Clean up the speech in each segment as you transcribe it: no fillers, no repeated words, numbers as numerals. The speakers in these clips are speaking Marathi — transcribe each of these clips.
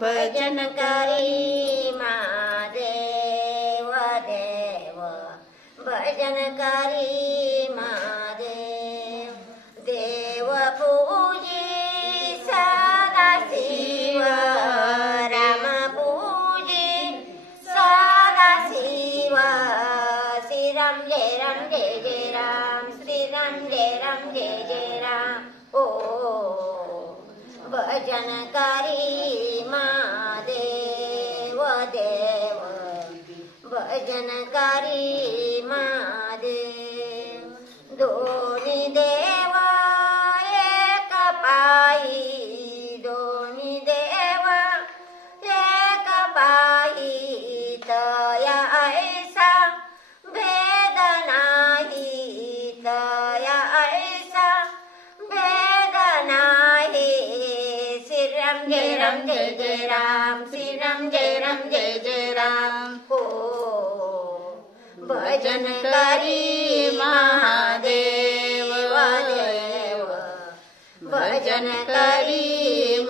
भजन करी महादेव देव, भजन करी महादेव देव पूजी सदा शिव, राम पूजी सदा शिव, श्री राम जय राम, श्री राम जय जय राम। ओ भजन करी महादेव देव, भजन करी महादेव दोन्ही देव एक पायी, दोन्ही देव एक पायी, तया ऐसा भेद नाही, तया ऐसा भेद नाही। श्री राम जय जय राम, श्री राम जय जय राम। हो भजन करी महादेव देव, भजन करी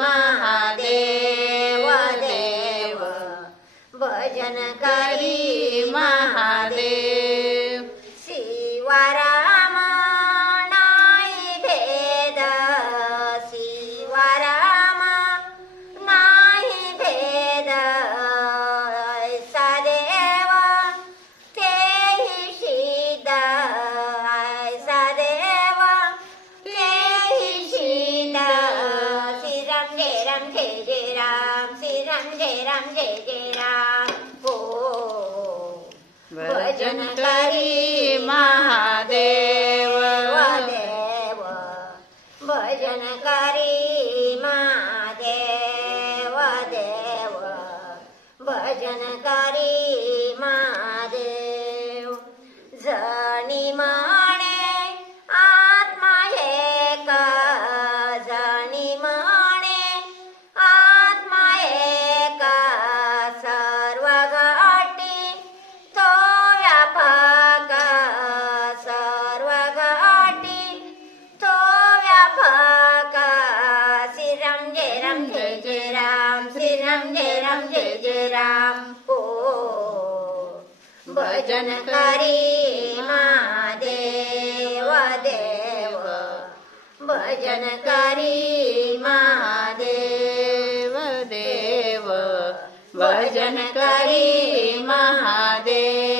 महादेव देव, भजन करी महादेव। शिवराम नाही भेद, शिवराम नाही भेद, ऐसा देव तेहि सिद्ध, ऐसा देव तेहि सिद्ध। श्री राम जय जय राम, श्री राम जय जय राम। हो भजन करी महादेव देव, भजन करी महादेव देव, भजन करी महादेव। जनी म्हणे आत्मा एक, जनी म्हणे आत्मा एक, सर्व घटी तो व्यापक, सर्व घटी तो व्यापक। श्री राम जय जय राम, श्री राम जय जय राम। ओ भजन करी महादेव देव, भजन करी महादेव देव, भजन करी महादेव।